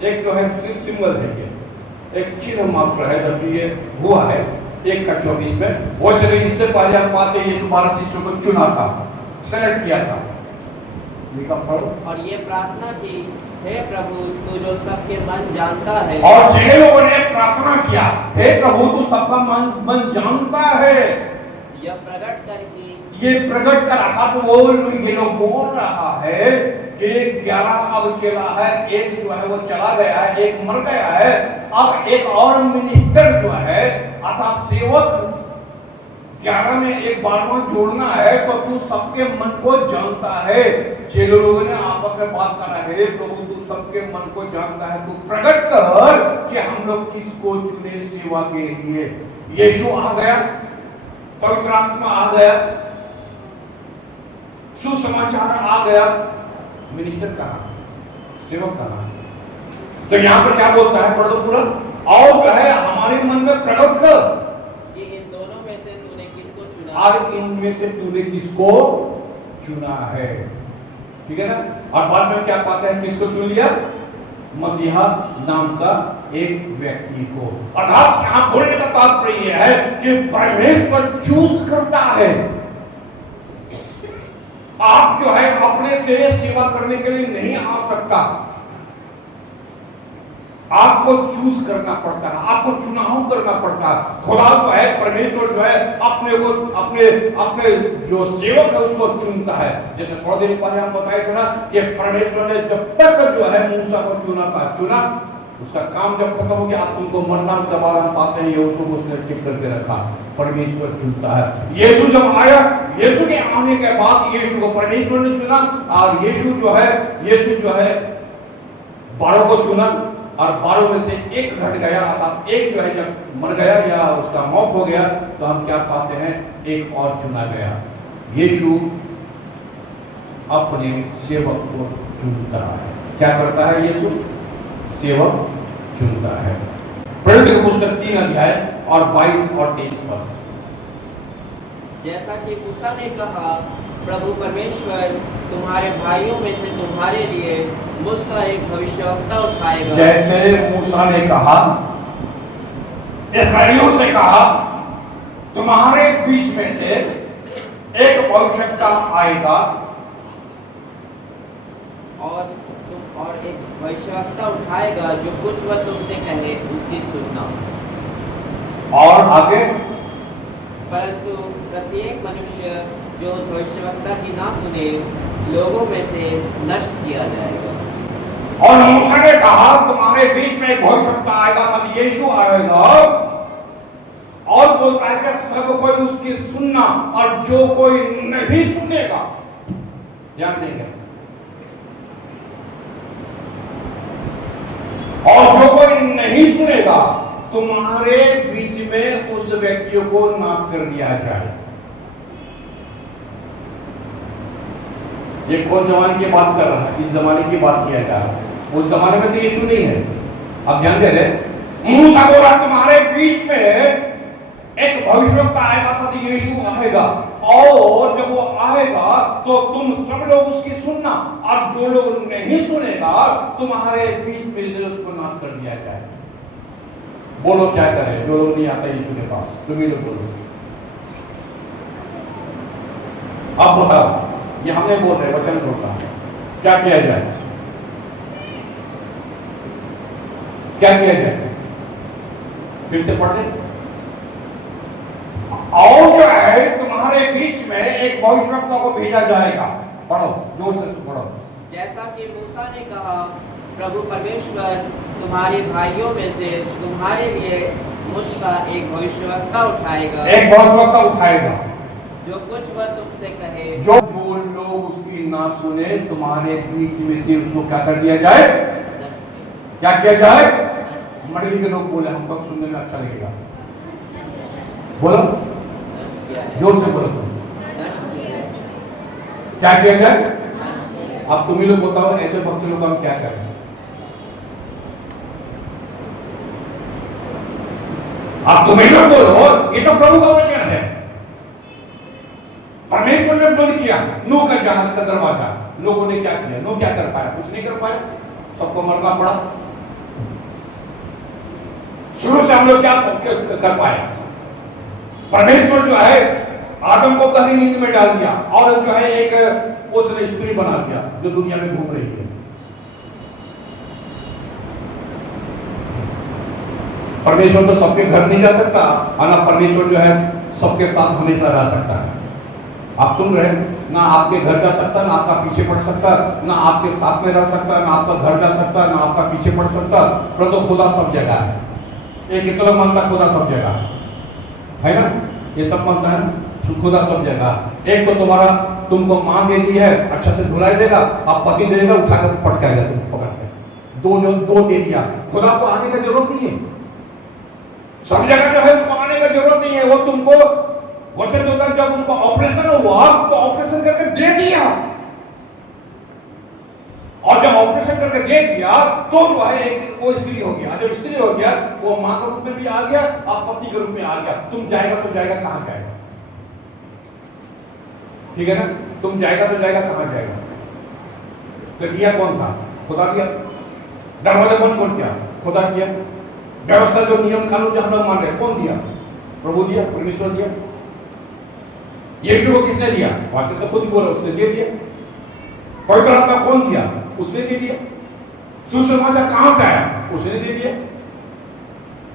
एक जो है सिंबल है, ये एक चिन्ह मात्र है। जब ये हुआ है 1 का 24 में, वैसे इससे पहले हम पाते हैं यीशु 12 शिष्यों को चुना था, सेलेक्ट किया था। और ये प्रार्थना की, हे प्रभु तू जो सबके मन जानता है। और जिन लोगों ने प्रार्थना किया, हे प्रभु तू सबका मन जानता है, यह प्रकट करके, ये प्रकट कर रहा था। तो वो ये लोग बोल रहा है कि 11 अब चला है, एक जो है वो चला गया है, एक मर गया है, अब एक और मिनिस्टर जो है अर्थात सेवक 11 में एक बारहवां जोड़ना है। तो तू सबके मन को जानता है। चेलों लोगों ने आपस में बात करा है, प्रभु तू सबके मन को जानता है, तू प्रकट कर कि हम लोग किसको चुने सेवा के लिए। यीशु आ गया, पवित्र आत्मा आ गया, सुसमाचार आ गया, मिनिस्टर कहा, सेवक कहा। तो यहां पर क्या बोलता है? पढ़ दो पूरा। और जो है हमारे मन में प्रकट कर कि इन दोनों में से तूने किसको चुना, और इनमें से तूने किसको चुना है। ठीक है ना? और बाद में क्या पाते हैं? किसको चुन लिया? मसीहा नाम का एक व्यक्ति को। अर्थात यहां बोलने का तात्पर्य है कि परमेश्वर चूज करता है। आप जो है अपने से सेवा करने के लिए नहीं आ सकता, आपको चूज करना पड़ता है, आपको चुनाव करना पड़ता है। खुदा जो है, परमेश्वर जो है अपने को अपने जो सेवक है उसको चुनता है। जैसे थोड़ा देर पहले हम बताए थे ना कि परमेश्वर ने जब तक जो है मूसा को चुना, उसका काम जब खत्म हो गया, आप तुमको मरना, उसके बाद हम पाते हैं ये उसको सिलेक्ट करके रखा। परमेश्वर चुनता है। यीशु जब आया, यीशु के आने के बाद यीशु को परमेश्वर ने चुना, और यीशु जो है 12 को चुना, और 12 में से एक घट गया, अर्थात एक जो है जब मर गया या उसका मौत हो गया, तो हम क्या पाते हैं? एक और चुना गया। यीशु अपने सेवक को चुनता है। क्या करता है यीशु? सेवक चुनता है। प्रेरित की पुस्तक 3 अध्याय और 22 और 23 पद। जैसा कि मूसा ने कहा, प्रभु परमेश्वर तुम्हारे भाइयों में से तुम्हारे लिए मुझसे एक भविष्यवक्ता उठाएगा। जैसे मूसा ने कहा, इस्राएलियों से कहा, तुम्हारे बीच में से एक भविष्यवक्ता आएगा और एक भविष्यवक्ता उठाएगा जो कुछ वह तुमसे कहे उसकी सुनना। और आगे, परंतु प्रत्येक मनुष्य जो भविष्यवक्ता की ना सुने, लोगों में से नष्ट किया जाएगा। और मूसा ने कहा, तुम्हारे बीच में एक भविष्यवक्ता आएगा, मतलब यीशु आएगा, और बोलता है कि सब कोई उसकी सुनना, और जो कोई नहीं सुनेगा, ध्यान देंगे, और जो कोई नहीं सुनेगा, तुम्हारे बीच में उस व्यक्ति को नाश कर दिया जाए। ये कौन जमाने की बात कर रहा है? इस जमाने की बात किया जा रहा है। उस जमाने में तो यीशु नहीं है। अब ध्यान दे रहे, मूसा बोला तुम्हारे बीच में एक भविष्यवक्ता आएगा, तो यीशु आएगा, और जब वो आएगा तो तुम सब लोग उसकी सुनना, और जो लोग नहीं सुनेगा तुम्हारे बीच में से उसको नाश कर दिया जाए। बोलो क्या करें? जो लोग नहीं आते यीशु के पास, तुम ही लोग बोलो। अब बताओ, ये हमने बोल रहे, वचन बोल रहा है, क्या किया जाए? क्या किया जाए? फिर से पढ़ दे। और जो है तुम्हारे बीच में एक भविष्यवक्ता को भेजा जाएगा। पढ़ो, जोर से पढ़ो। जैसा कि मूसा ने कहा, प्रभु परमेश्वर तुम्हारे भाइयों में से तुम्हारे लिए मुझसे एक भविष्यवक्ता उठाएगा। एक भविष्यवक्ता उठाएगा जो कुछ वह तुमसे कहे। जो लोग उसकी ना सुने, तुम्हारे बीच में से उसको क्या कर दिया जाए? क्या किया जाए? मंडली के लोग बोले, हमको सुनने में अच्छा लगेगा। बोलो, जोर से बोलो। क्या किया जाए? अब तुम ही लोग बताओ, ऐसे भक्त लोग हम क्या करें? अब तुम ही लोग बोलो, ये तो प्रभु का वचन है। परमेश्वर ने बंद किया नूह का जहाज का दरवाजा, लोगों ने क्या किया? नूह क्या कर पाया? कुछ नहीं कर पाया, सबको मरना पड़ा। शुरू से हम लोग क्या कर पाए? परमेश्वर जो है आदम को गहरी नींद में डाल दिया, और जो है एक उसने स्त्री बना दिया जो दुनिया में घूम रही है। परमेश्वर तो सबके घर नहीं जा सकता, और ना परमेश्वर जो है सबके साथ हमेशा रह सकता है। आप सुन रहे हैं? ना आपके घर जा सकता, ना आपका पीछे पड़ सकता, ना आपके साथ में रह सकता, ना आपका घर जा सकता, ना आपका पीछे पड़ सकता, परंतु खुदा सब जगह है। एक कितना मानता खुदा सब जगह है ना? ये सब मानता है ना, खुदा सब जगह। एक तो तुम्हारा तुमको मां दे दी है, अच्छा से धुलाई देगा, आप पति दे देगा, उठाकर पटकाएगा तुम पकड़ के। दो दे दिया। खुदा को आने का जरूरत नहीं है, सब जगह जो है उसको आने का जरूरत नहीं है। वो तुमको वचन देता है, जब उसको ऑपरेशन हुआ तो ऑपरेशन करके दे दिया, और जब ऑपरेशन करके दे दिया तो जो है एक वो स्त्री हो गया। जब स्त्री हो गया, वो मां के रूप में भी आ गया और पति के रूप में आ गया। तुम जाएगा तो जाएगा कहां जाएगा? ठीक है ना? तुम जाएगा तो जाएगा कहां जाएगा? तो किया कौन था? खुदा किया। दरवाजा बंद कौन किया? खुदा किया। व्यवस्था जो नियम कानून जो हम लोग मान रहे, कौन दिया? प्रभु दिया, परमेश्वर दिया। यीशु को किसने दिया? वाचक तो खुद ही बोला, उसने दे दिया। पवित्र आत्मा कौन दिया? उसने दे दिया। सुसमाचार कहां से आया? उसने दे दिया।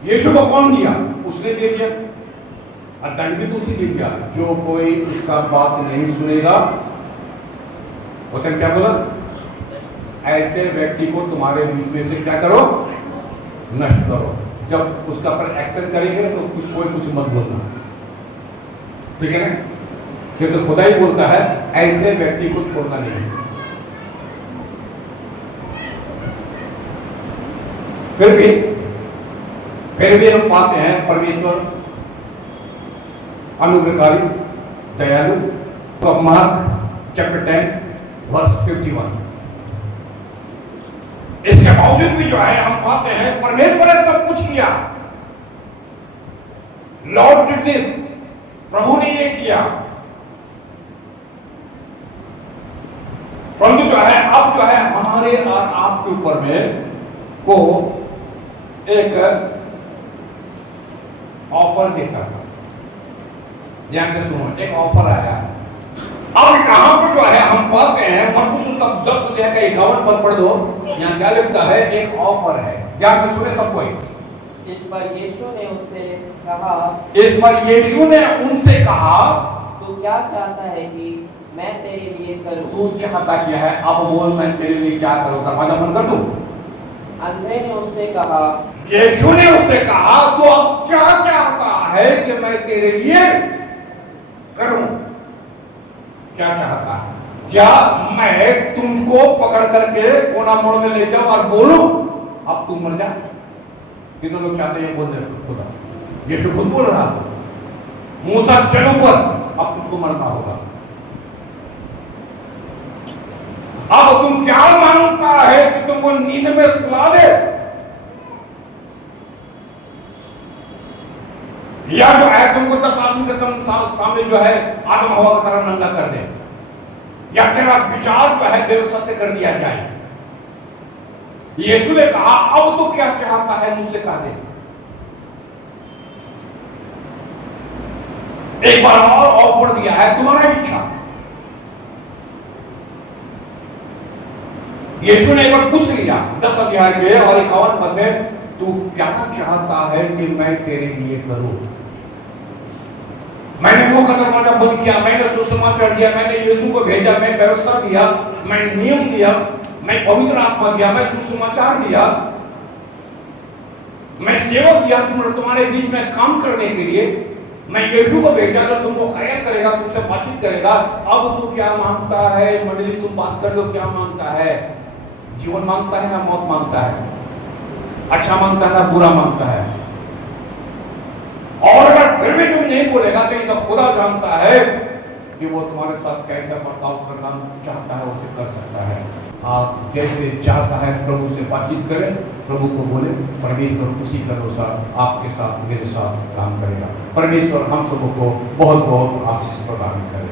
यीशु को कौन दिया? उसने दे दिया। और दंड भी तो उसी दे दिया। जो कोई उसका बात नहीं सुनेगा, वचन क्या बोला? ऐसे व्यक्ति को तुम्हारे बीच में से क्या करो? नष्ट करो। जब उसका पर एक्शन करेंगे तो कोई कुछ मत बोलना, ठीक है ना? क्योंकि खुदा ही बोलता है ऐसे व्यक्ति को छोड़ना नहीं। फिर भी हम पाते हैं परमेश्वर अनुग्रहकारी, दयालु। तो मार्क चैप्टर 10 वर्स 51। इसके बावजूद भी जो है हम पाते हैं परमेश्वर ने सब कुछ किया। लॉर्ड डिड दिस, प्रभु ने ये किया, परंतु जो है अब जो है हमारे और आपके ऊपर में को एक ऑफर देता था। ध्यान से सुनो, एक ऑफर आया। अब यहाँ पर जो है हम पढ़ते हैं मरकुस उसका 10 अध्याय का 51 पद पढ़ दो। यहाँ क्या लिखता है? एक ऑफर है। ध्यान से सुने सब कोई। इस पर यीशु ने उससे कहा, इस पर यीशु ने उनसे कहा, तू क्या चाहता है कि मैं तेरे लिए करूं? तू चाहता क्या है? अब बोल, मैं तेरे लिए क्या करूं? दरवाजा बंद कर दूं? अंधे ने उससे कहा, यीशु ने उससे कहा, तू अब क्या चाहता है कि मैं तेरे लिए करूं? क्या चाहता है? क्या मैं तुमको पकड़ करके कोना मोड़ में ले जाऊं और बोलूं अब तू मर जा? कितने लोग चाहते हैं बोल दे खुदा? यीशु खुद बोल रहा, मूसा चढ़ ऊपर, अब तुमको मरना होगा। अब तुम क्या मांगता है कि तुमको नींद में सुला दे, या जो है तुमको 10 आदमी के सामने जो है आदम हवा की तरह नंगा कर दे, या तेरा विचार जो है व्यवस्था से कर दिया जाए? यीशु ने कहा, अब तो क्या चाहता है मुझसे कह दे। एक बार और ऑफर दिया है, तुम्हारा इच्छा। यीशु ने एक बार पूछ लिया 10 अध्याय के और 51 पद में, तू क्या चाहता है कि मैं तेरे लिए करूं? मैंने मुंह का दरवाजा बंद किया, मैंने सुसमाचार दिया, मैंने यीशु को भेजा, मैं व्यवस्था दिया, मैं नियम दिया, मैं पवित्र आत्मा दिया, मैं सुसमाचार दिया, मैं सेवक दिया तुम्हारे बीच में काम करने के लिए। मैं यीशु को भेजा तो तुमको खैर करेगा, तुमसे बातचीत करेगा। अब तू क्या मांगता है? मंडली तुम बात कर लो, क्या मांगता है? जीवन मांगता है ना मौत मांगता है? अच्छा मांगता है ना बुरा मांगता है? और अगर फिर भी तुम नहीं बोलेगा तो इनका खुदा जानता है कि वो तुम्हारे साथ कैसे बर्ताव करना चाहता है, उसे कर सकता है। आप जैसे चाहता है प्रभु से बातचीत करें, प्रभु को बोले, परमेश्वर उसी के अनुसार आपके साथ मेरे साथ काम करेगा। परमेश्वर हम सबको बहुत बहुत आशीष प्रदान करें।